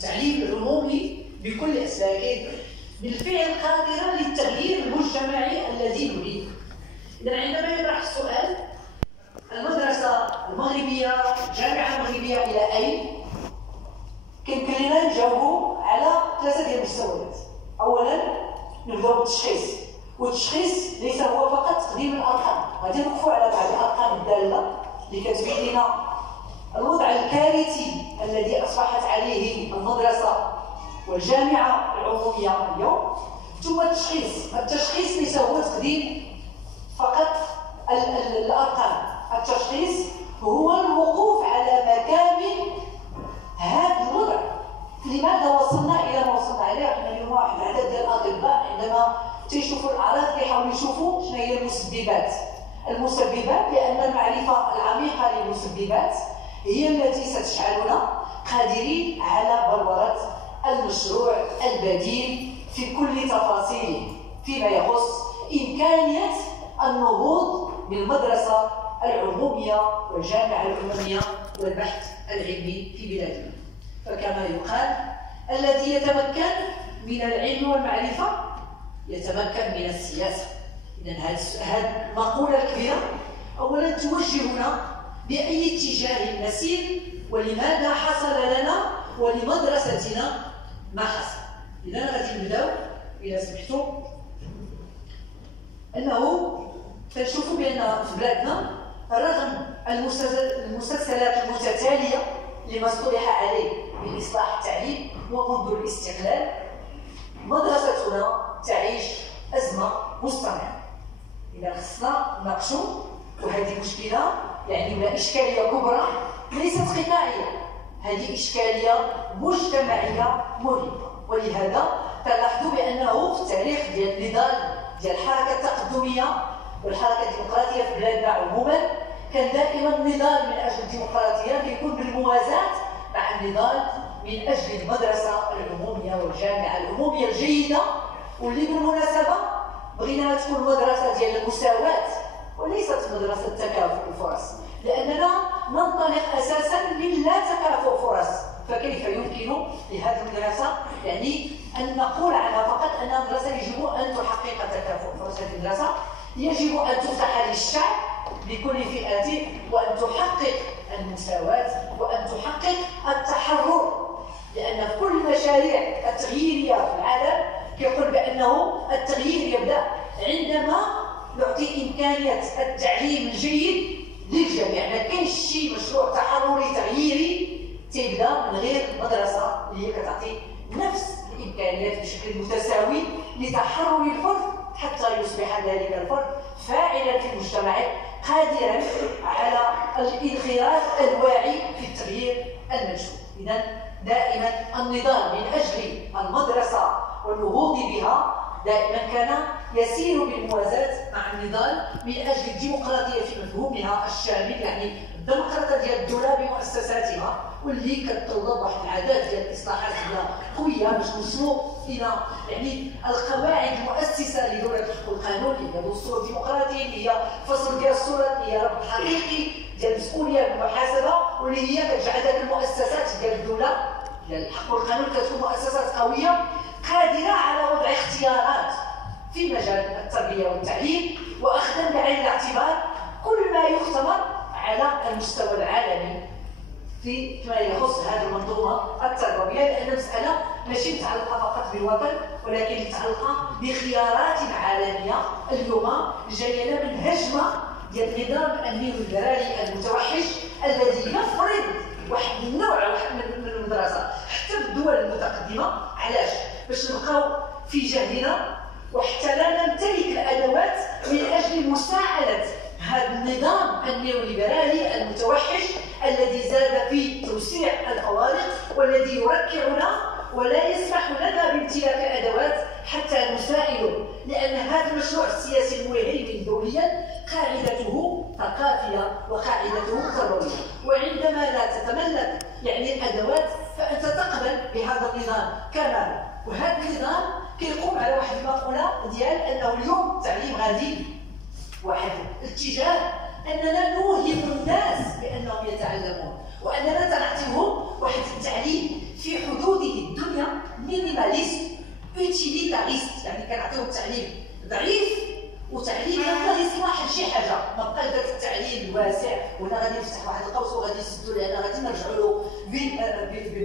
التعليم العمومي بكل أسلاكه بالفعل قادرة للتغيير المجتمعي الذي نريده. إذا عندما يطرح السؤال المدرسة المغربية، الجامعة المغربية إلى أين؟ كيمكن لنا نجاوبوا على 3 ديال المستويات. أولاً نبداو بالتشخيص، والتشخيص ليس هو فقط تقديم الأرقام، غادي نوقفوا على بعض الأرقام الدالة اللي كتبين لنا الوضع الكارثي الذي أصبحت عليه المدرسة والجامعة العمومية اليوم. ثم التشخيص، التشخيص ليس هو تقديم فقط الأرقام، التشخيص هو الوقوف على مكامن هذا الوضع. لماذا وصلنا إلى ما وصلنا عليه؟ احنا اليوم واحد العدد ديال الأطباء عندما تيشوفوا الأعراض كيحاولوا يشوفوا شنو هي المسببات. المسببات لأن المعرفة العميقة للمسببات هي التي ستجعلنا قادرين على بلورة المشروع البديل في كل تفاصيله فيما يخص إمكانية النهوض بالمدرسة العمومية والجامعة العمومية والبحث العلمي في بلادنا. فكما يقال الذي يتمكن من العلم والمعرفة يتمكن من السياسة. إذن هذه المقولة الكبيرة أولا توجهنا بأي اتجاه نسير ولماذا حصل لنا ولمدرستنا ما حصل. إذن غادي نبداو إذا سمحتوا أنه تنشوفوا بأن في بلادنا رغم المسلسلات المتتالية لما اصطلح عليه بإصلاح التعليم ومنذ الاستقلال، مدرستنا تعيش أزمة مستمرة. إذا خصنا نناقشوا، وهذه مشكلة ولا إشكالية كبرى ليست قطاعية، هذه إشكالية مجتمعية مهمة. ولهذا تلاحظوا بأنه في التاريخ ديال النضال ديال الحركة التقدمية والحركة الديمقراطية في بلادنا عموما كان دائما النضال من أجل الديمقراطية كيكون بالموازاة مع النضال من أجل المدرسة العمومية والجامعة العمومية الجيدة، واللي بالمناسبة بغينا تكون مدرسة ديال المساواة وليست مدرسة تكافؤ الفرص، لأننا ننطلق أساسا من لا تكافؤ فرص. فكيف يمكن لهذه المدرسة أن نقول عنها فقط أنها مدرسة يجب أن تحقق تكافؤ فرص؟ هذه المدرسة يجب أن تفتح للشعب بكل فئاته، وأن تحقق المساواة، وأن تحقق التحرر. لأن في كل المشاريع التغييرية في العالم يقول بأنه التغيير يبدأ عندما نعطي إمكانية التعليم الجيد للجميع. ما كاينش شي مشروع تحرري تغييري تبدا من غير مدرسة اللي هي كتعطي نفس الإمكانيات بشكل متساوي لتحرر الفرد حتى يصبح ذلك الفرد فاعلا في المجتمع قادرا على الانخراط الواعي في التغيير المنشود. إذن دائما النضال من أجل المدرسة والنهوض بها دائما كان يسير بالموازاة مع النضال من أجل الديمقراطية في مفهومها الشامل، الديمقراطية ديال الدولة بمؤسساتها، واللي كتطلب واحد العدد ديال الاصلاحات قويه باش نوصلوا الى القواعد المؤسسه لدوله الحق والقانون، اللي هي دستور ديمقراطي، اللي هي فصل ديال السلطات، اللي هي ربط حقيقي ديال المسؤوليه بالمحاسبه، واللي هي كتجعل هذه المؤسسات ديال الدوله ديال الحق والقانون كتكون مؤسسات قويه قادره على وضع اختيارات في مجال التربيه والتعليم، واخذا بعين الاعتبار كل ما يختبر على المستوى العالمي فيما يخص هذه المنظومه التربويه، لان المساله ماشي متعلقه فقط بالوطن، ولكن متعلقه بخيارات عالميه اليوم جايه من هجمه ديال النظام النيوليبرالي المتوحش الذي يفرض واحد النوع من المدرسه حتى في الدول المتقدمه. علاش؟ باش نبقاو في جهلنا وحتى لا نمتلك الادوات من اجل مساعده هذا النظام النيوليبرالي المتوحش الذي زاد في توسيع الفوارق، والذي يركعنا ولا يسمح لنا بامتلاك الادوات حتى نساعده. لان هذا المشروع السياسي المهيمن دوليا قاعدته ثقافيه وقاعدته تربويه، وعندما لا تتملك الادوات فانت تقبل بهذا النظام كما وهذا النظام كيقوم على واحد المقوله ديال انه اليوم التعليم غادي واحد الاتجاه اننا نوهم الناس بانهم يتعلمون، واننا تنعطيهم واحد التعليم في حدوده مينيماليست يوتيليتاريست، يعني كنعطيو التعليم ضعيف وتعليم يبقى يصلح لشي حاجه، ما بقاش داك التعليم الواسع وانا غادي نفتح واحد القوس وغادي نسدو ليه، انا غادي نرجعوا له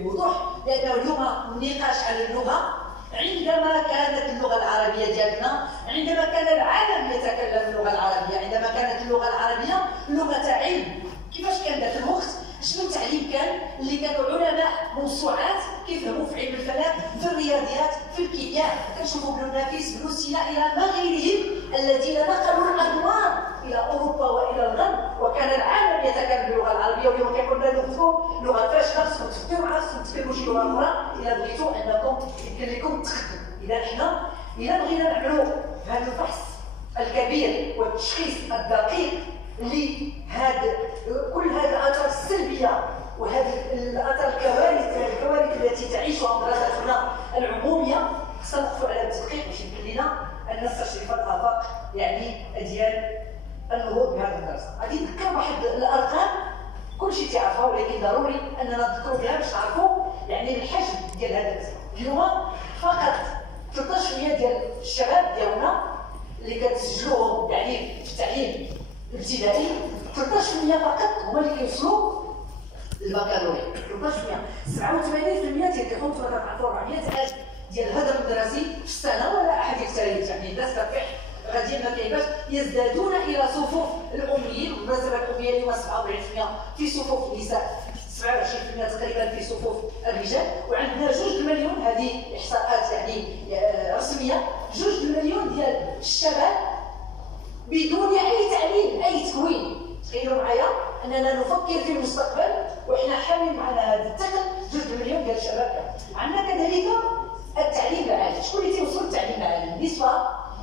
بوضوح، لانه اليوم النقاش على اللغه عندما كانت اللغه العربيه ديالنا، عندما كان العالم يتكلم اللغه العربيه، عندما كانت اللغه العربيه لغه علم، كيفاش كان ذاك الوقت؟ شنو التعليم كان؟ اللي كانوا علماء موسوعات كيفهموا في علم الفلك، في الرياضيات، في الكيمياء، كنشوفوا ابن النافيس، ابن سينا الى ما غيرهم الذين نقلوا الانوار الى اوروبا والى الغرب، وكان العالم يتكلم باللغه العربيه، واليوم كيقولوا لكم لغه فاشله، خصكم تفتحوا مع خصكم تكلموا شي لغه اخرى الا بغيتوا انكم يمكن لكم تخدموا. اذا حنا الا بغينا نعملوا هذا الفحص الكبير والتشخيص الدقيق كل هذه الاثار السلبيه وهذه الاثار الكوارث التي تعيشها مدرستنا العموميه، خصنا نوقفوا على التدقيق باش يمكن لنا ان نستشرف الافاق يعني ديال النهوض بهذه المدرسه. غادي نذكر واحد الارقام كلشي تعرفها، ولكن ضروري اننا نذكروا بها باش نعرفوا يعني الحجم ديال هذا المسألة. اليوم فقط 13% ديال الشباب ديالنا اللي كتسجلوهم يعني في التعليم الابتدائي، 13% فقط هما اللي كيوصلوا للبكالوريا. 13% 87% تيلقاهم كنعرفوا 400,000 ديال الهدر المدرسي في السنه ولا احد يكترث، يعني الناس كتفح غاديين ما كايناش، يزدادون الى صفوف الاميين. بالمناسبه الاميه اليوم 47% في صفوف النساء، 27% تقريبا في صفوف الرجال، وعندنا 2 مليون، هذه احصاءات يعني رسميه، 2 مليون ديال الشباب بدون اي تعليم اي تكوين. تخيلوا معايا اننا نفكر في المستقبل وحنا حاملين معنا هذا الثقل، 2 مليون ديال الشباب. عندنا كذلك التعليم العالي. شكون اللي تيوصل للتعليم العالي؟ النسبه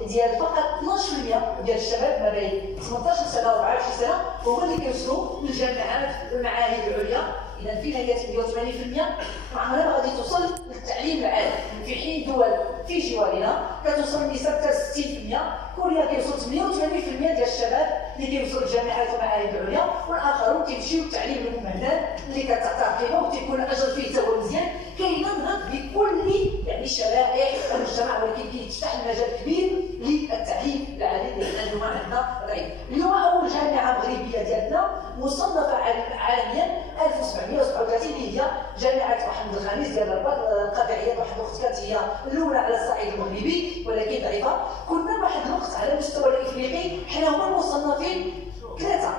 ديال فقط 12% ديال الشباب ما بين 18 سنه و 24 سنه هما اللي كيوصلوا للجامعات والمعاهد العليا. اذا فين هي 88% عمرها ما غادي توصل للتعليم العالي، في حين دول في جوارنا كتوصل النسبه حتى 60%. كوريا كيوصل 88% ديال الشباب اللي كيوصلوا للجامعات والمعاهد العليا، والاخرون كيمشيو للتعليم الممهد اللي كتعطى قيمه وتيكون الاجر فيه حتى هو مزيان. كينهض بكل يعني شرائح المجتمع، ولكن كيتفتح المجال كبير للتعليم العالي لان اليوم عندنا ضعيف. اليوم اول جامعه مغربيه ديالنا مصنفه عالميا 1737 اللي هي جامعه محمد الخامس ديال الرباط. القاضي عياض واحد الوقت كانت هي الاولى على الصعيد المغربي ولكن ضعيفه. كنا واحد الوقت على المستوى الافريقي حنا هما المصنفين 3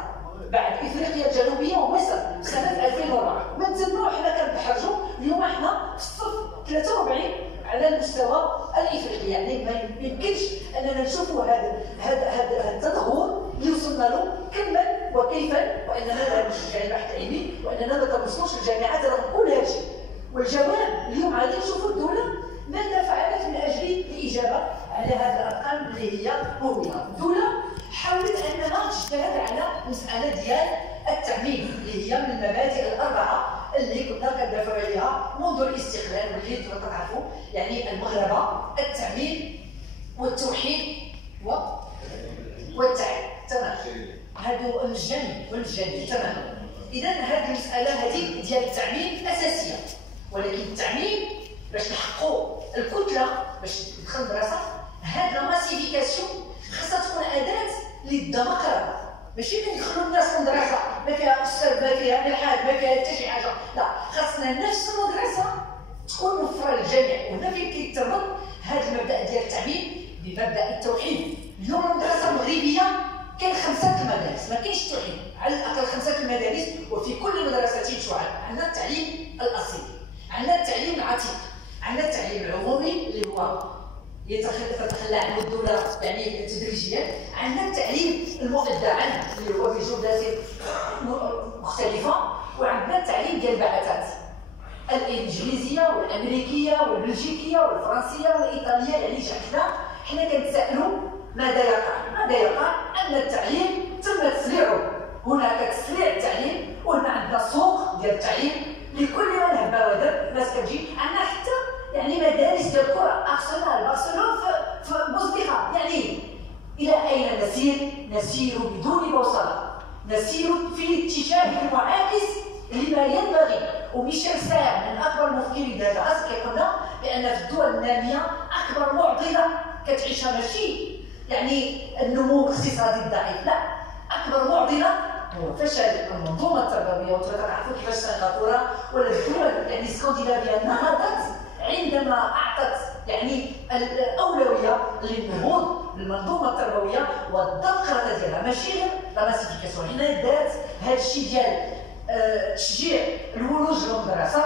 بعد افريقيا الجنوبيه ومصر سنه 2004. من تما حنا كنتحرجوا. اليوم حنا في الصف 43 على المستوى الافريقي، يعني ما يمكنش اننا نشوفوا هذا التدهور اللي وصلنا له كما وكيفا، واننا لا نشجع البحث العلمي واننا ما كنوصلوش للجامعات رغم كل هذا الشيء. والجواب اليوم غادي نشوفوا الدوله ماذا فعلت من اجل الاجابه على هذه الارقام اللي هي مهمه. الدوله حاولت انها تجتهد على مساله ديال التعميم اللي هي من المبادئ الاربعه اللي كنا كندافعوا عليها منذ الاستقلال، واللي انتم كتعرفوا يعني المغربه التعميم والتوحيد والتعليم. تمام، هادو المجاني تماما. اذا هذه المساله هذه ديال التعميم اساسيه، ولكن التعميم باش نحققوا الكتله باش ندخل المدرسه، هاد لا ماسيفيكاسيون خاصها تكون اداه للديمقراطيه. ماشي ندخلوا الناس المدرسه ما فيها استاذ ما فيها الحاد ما فيها حتى شي حاجه، لا، خاصنا نفس المدرسه تكون موفره للجميع. وهنا فين كيتربط هذا المبدا ديال التعميم بمبدا التوحيد. اليوم المدرسه المغربيه كاين 5 المدارس، ما كاينش التوحيد، على الاقل 5 المدارس، وفي كل مدرسه شعاع. عندنا التعليم الاصيل، عندنا التعليم العتيق، عندنا التعليم العمومي اللي هو تتخلى عنه الدوله يعني تدريجيا، عندنا التعليم المؤدى عنه اللي هو بجودات مختلفه، وعندنا التعليم ديال البعثات الانجليزيه والامريكيه والبلجيكيه والفرنسيه والايطاليه. يعني حنا كنتسائلوا ماذا يقع ان التعليم تم تسليعه. هناك تسليع التعليم، وهنا عندنا سوق ديال التعليم لكل من هب ودب. الناس كتجي عندنا حتى يعني مدارس ديال الكره، ارسنال، برشلونه في بوزديقه. يعني الى اين نسير بدون بوصله، نسير في الاتجاه المعاكس لما ينبغي. وميشيل سار من اكبر المفكرين ذات العصر كيقولنا بان بان في الدول الناميه اكبر معضله كتعيشها ماشي يعني النمو الاقتصادي الضعيف، لا، اكبر معضله هو فشل المنظومه التربويه. وتعرفوا كيفاش سنغافوره ولا الدول يعني اسكندنافيا نهضت عندما اعطت يعني الاولويه للنهوض بالمنظومه التربويه والدقه ديالها، ماشي غير لا ماسيفيكاسيون. هنا دارت هذا الشيء ديال تشجيع الولوج للمدرسه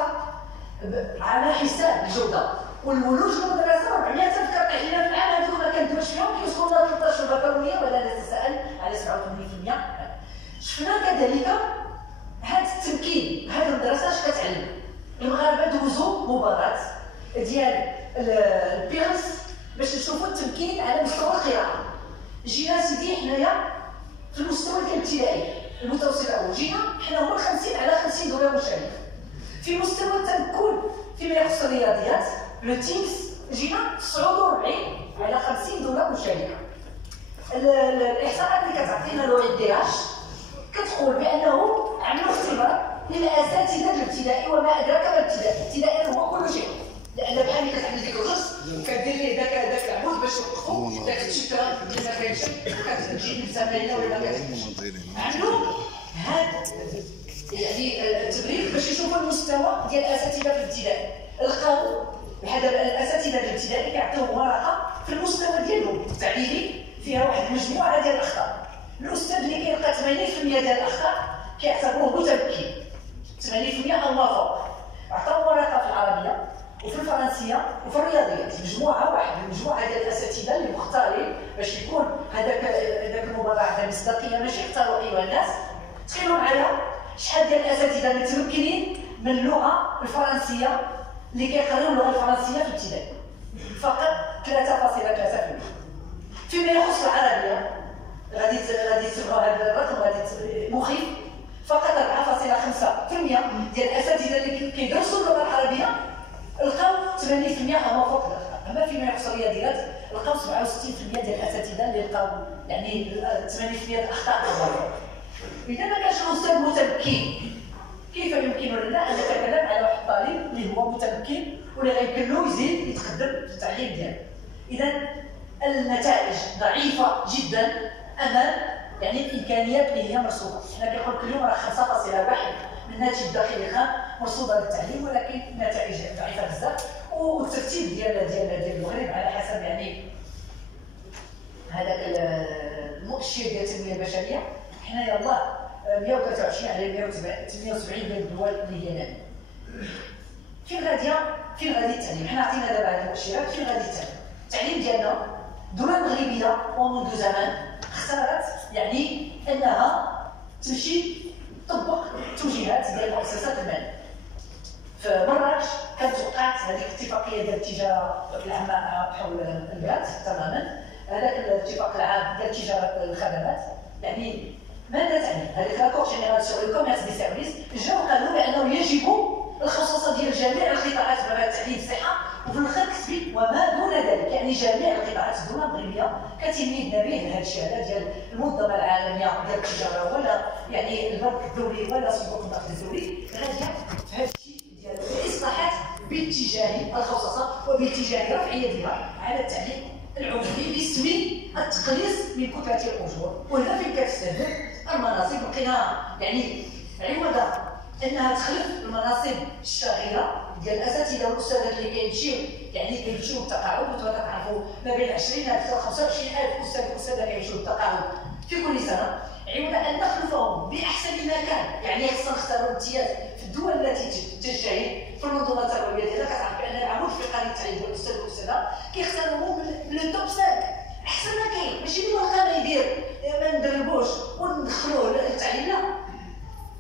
على حساب الجوده، والولوج للمدرسه 400,000 كطيحينه في العام، هذوك ما كندوش فيهم كيوصلوا لنا 13 بكالوريا ولا نتساءل على 87%. شفنا كذلك هذا التمكين، هذه المدرسه اش كتعلم؟ المغاربه دوزوا مباراه ديال البيرس باش نشوفوا التمكين على مستوى القراءه. جينا سيدي حنايا في المستوى ديال الابتدائي المتوسط الاول، جينا حنا هما 50 على 50 دوله مشاركه. في مستوى التمكن فيما يخص الرياضيات لو تيمس جينا 49 على 50 دوله مشاركه. الاحصاءات اللي كتعطينا لو دي اش كتقول بانه عملوا اختبار للاساتذه الابتدائي، وما ادراك ما الابتدائي هو كل شيء، لان بحال اللي كتعمل ديك الرز كدير ليه داك العمود باش يوقفوا داك الشكره اللي ما كاينش كتجي بالزمايله ولا عملوا هذا يعني التبريد باش يشوفوا المستوى ديال الاساتذه في الابتدائي. لقاو بحال الاساتذه الابتدائي كيعطيوهم ورقه في المستوى ديالهم التعليمي فيها واحد المجموعه ديال الاخطاء. الاستاذ اللي كيلقى 80% ديال الاخطاء كيعتبروه متمكن، 80% او ما فوق. عطاو ورقه في العربيه وفي الفرنسيه وفي الرياضيات، مجموعه ديال الاساتذه اللي مختارين باش يكون هذاك المبادره عندها مصداقيه، ماشي اختاروا ايوا الناس. تخيلوا معايا شحال ديال الاساتذه متمكنين من اللغه الفرنسيه اللي كيقراو اللغه الفرنسيه في الابتدائي، فقط 3.3%. فيما يخص العربيه غادي تسمعوا هذا الرقم غادي مخيف، فقط 4.5% ديال الاساتذه اللي كيدرسوا اللغه العربيه لقاو 80% او فوق الاخطاء. اما فيما يخص الرياضيات لقاو 67% ديال الاساتذه اللي لقاو يعني 80% ديال الاخطاء او اذا ما كانش الاستاذ متمكن كيف يمكن لنا ان نتكلم على واحد الطالب اللي هو متمكن واللي غيمكن له يزيد يتقدم في التعليم ديالو؟ اذا النتائج ضعيفه جدا امام يعني الامكانيات اللي هي مرصوده. حنا كنقول كل يوم راه 5.1 من الناتج الداخلي الخام مرصوده للتعليم، ولكن النتائج ضعيفه بزاف. والترتيب ديال المغرب على حسب يعني هذاك المؤشر ديال التنميه البشريه، حنا يلاه 123 على 178 ديال الدول اللي هي ناميه. فين غادي التعليم؟ حنا عطينا دابا هذه المؤشرات، فين غادي التعليم؟ التعليم ديالنا الدوله المغربيه ومنذ زمان اختارت يعني انها تمشي تطبق التوجيهات ديال المؤسسات الماليه. في مراكش كانت وقعت هذه الاتفاقيه ديال التجاره العامه حول البلاد تماما، هذاك الاتفاق العام ديال تجاره الخدمات. يعني ماذا تعني؟ هذيك لاكور جينيرال سور لو كوميرس دي سيرفيس جاو قالوا بانه يجب الخصوصيه ديال جميع القطاعات بما التعليم الصحه وفي الاخر كتبت وما دون ذلك، يعني جميع القطاعات الدوله المغربيه كتميد به هذه الشهاده ديال المنظمه العالميه ديال التجاره ولا يعني البنك الدولي ولا صندوق النقد الدولي غاديه في هذا الشيء ديال الاصلاحات باتجاه الخصوصه وباتجاه رفع يدها على التعليم العمومي باسم التقليص من كتله الاجور. وهنا فين كتستهدف المناصب القناعه، يعني عوض انها تخلف المناصب الشاغره ديال الاساتذه والاستاذات اللي كيمشيو بالتقاعد. وانتم كتعرفوا ما بين 20,000 و 25,000 استاذ واستاذه كيمشيو بالتقاعد في كل سنه. عوض ان نخلفهم باحسن ما كان، يعني خصنا نختاروا الامتياز في الدول التي تجتهد في المنظومه التربويه ديالها. كتعرف بان العمود الفقري التعليم ديال الاستاذ والاستاذه كيختاروهم من التوب 5 احسن ما كاين، ماشي اللي بقى يدير ما ندربوش وندخلوه للتعليم. لا،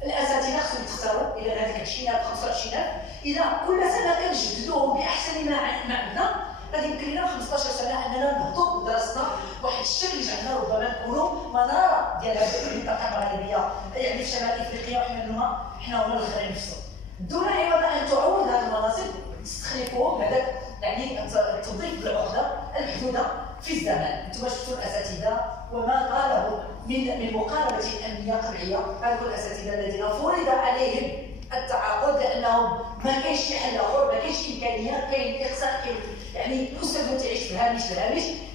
الاساتذه خصهم يختاروا الى هذيك 20,000 25,000 اذا كل سنه كنجددوهم باحسن ما عندنا. غادي يمكن لنا 15 سنه اننا نهضوا بدراستنا بواحد الشكل جعلنا ربما نكونوا مناره ديال هذه المنطقه المغربيه يعني في شمال افريقيا، وحنا هما الاخرين في السوق. الدوله عوض ان تعوض هذه المناصب تستخلفهم هذاك يعني تضيف بالعقده المحدوده في الزمان. انتم شفتوا الاساتذه وما قاله من مقاربه امنيه قمعيه، هؤلاء الاساتذه الذين فرض عليهم التعاقد لانهم ما كاينش شي حل اخر، ما كاينش امكانيات، كاين اقصاء يعني المستقبل تعيش في الهامش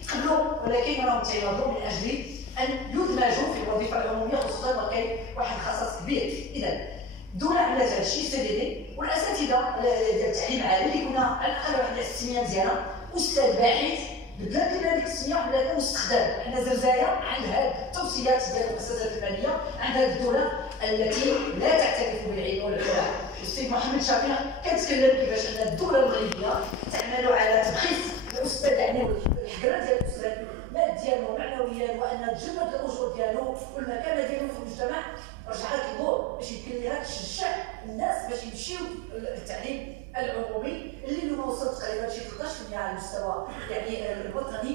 تقبلوا، ولكن راهم تعرضوا من اجل ان يدمجوا في الوظيفه العموميه، خصوصا وكاين واحد الخصاص كبير. اذا الدوله عملت هذا الشيء سي دي دي، والاساتذه ديال التعليم العالي اللي كنا على الاقل واحد السميه مزيانه، استاذ باحث، بدلات لنا ديك السميه وحنا مستخدم. حنا زرزايه عند هذه التوصيات ديال المؤسسات الماليه، عند هذه الدوله التي لا تعترف بالعلم والعلماء. السيد محمد شافع كيتكلم كيفاش ان الدوله المغربيه تعمل على تبخيص الاستاذ، يعني الحكره ديال الاستاذ ماديا ومعنويا، وان تجمد الاجور ديالو والمكانه ديالو في المجتمع. رجع لك الدور باش يمكن لها تشجع الناس باش يمشيو للتعليم العمومي اللي اليوم وصل تقريبا شي 13% على المستوى يعني الوطني.